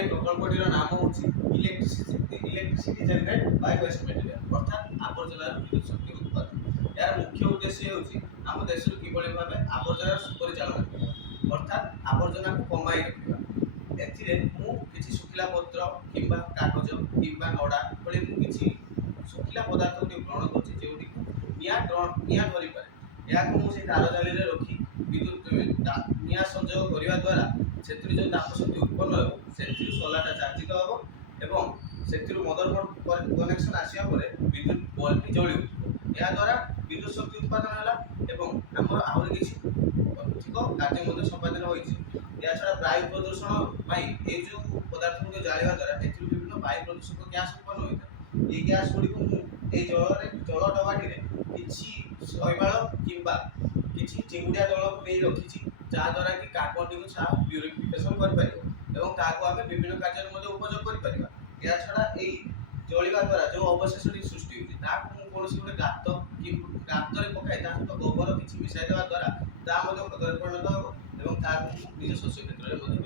এই প্রকল্পটির নাম হচ্ছে electricity generate by waste material অর্থাৎ আবর্জনার বিদ্যুৎ শক্তি উৎপাদন। এর মুখ্য উদ্দেশ্য ହେଉଛି ଆମ ଦେଶରୁ କିଭଳି ଭାବେ ଆବର୍ଜନା ପରିଚାଳନା କରିବା ଅର୍ଥାৎ ଆବର୍ଜନାକୁ କମାଇ ରଖିବା। ଏଥିରେ ମୁଁ କିଛି ଶୁଖିଲା ପତ୍ର କିମ୍ବା କାଗଜ କିମ୍ବା ନଡ଼ା ଭଳି ମୁଁ କିଛି ଶୁଖିଲା ପଦାର୍ଥକୁ ଗ୍ରହଣ କରୁଛି ଯେଉଁଠିକୁ ନିଆଁ ଧରିପାରେ। ଏହାକୁ ମୁଁ ସେ ତାର ଜାଲିରେ ରଖି ବିଦ୍ୟୁତ୍ ନିଆଁ ସଂଯୋଗ କରିବା ଦ୍ୱାରା ସେଥିରୁ ଯେଉଁ ତାପ ଶକ୍ତି ଉତ୍ପନ୍ନ ହେବ ସେଥିରୁ ସୋଲାରଟା ଚାର୍ଜିତ ହେବ ଏବଂ ସେଥିରୁ ମଦରବୋର୍ଡ କନେକ୍ସନ୍ ଆସିବା ପରେ ବିଦ୍ୟୁତ୍ ବଲ୍ବଟି ଜଳି ଉଠିବ। ଏହାଦ୍ୱାରା ବିଦ୍ୟୁତ୍ ଶକ୍ତି ଉତ୍ପାଦନ ହେଲା ଏବଂ ଆମର ଆହୁରି କିଛି ଅଧିକ କାର୍ଯ୍ୟ ମଧ୍ୟ ସମ୍ପାଦନ ହୋଇଛି। ଏହାଛଡ଼ା ବାୟୁ ପ୍ରଦୂଷଣ ପାଇଁ এই ଯେଉଁ ପଦାର୍ଥଗୁଡ଼ିକ ଜାଳିବା ଦ୍ୱାରା ଏଥିରୁ ବିଭିନ୍ନ ବାୟୁ ପ୍ରଦୂଷକ ଗ୍ୟାସ୍ ଉତ୍ପନ୍ନ ହୋଇଥାଏ। এই ଗ୍ୟାସ୍ ଗୁଡ଼ିକୁ ମୁଁ এই ଜଳ ଡବାଟିରେ କିଛି ଶୈବାଳ କିମ୍ବା କିଛି ଚିଙ୍ଗୁଡିଆ ଜଳକୁ ନେଇ ରଖିଛି ଯାହାଦ୍ୱାରା କି କାର୍ବନଟିକୁ ପ୍ୟୁରିଫିକେସନ୍ କରିପାରିବ ଏବଂ ତାହାକୁ ଆମେ ବିଭିନ୍ନ କାର୍ଯ୍ୟରେ ମଧ୍ୟ ଉପଯୋଗ କରିପାରିବା। ଏହାଛଡ଼ା ଏହି ଜଳିବା ଦ୍ୱାରା ଯେଉଁ ଅବଶେଷଟି ସୃଷ୍ଟି ହେଉଛି ତାହାକୁ ମୁଁ କୌଣସି ଗୋଟେ ଗାତରେ ପକାଇ ତା ସହିତ ଗୋବର କିଛି ମିଶାଇ ଦେବା ଦ୍ୱାରା ତାହା ମଧ୍ୟ ଖତରେ ପରିଣତ ହେବ ଏବଂ ତାହାକୁ ନିଜ ଶସ୍ୟ କ୍ଷେତ୍ରରେ ମଧ୍ୟ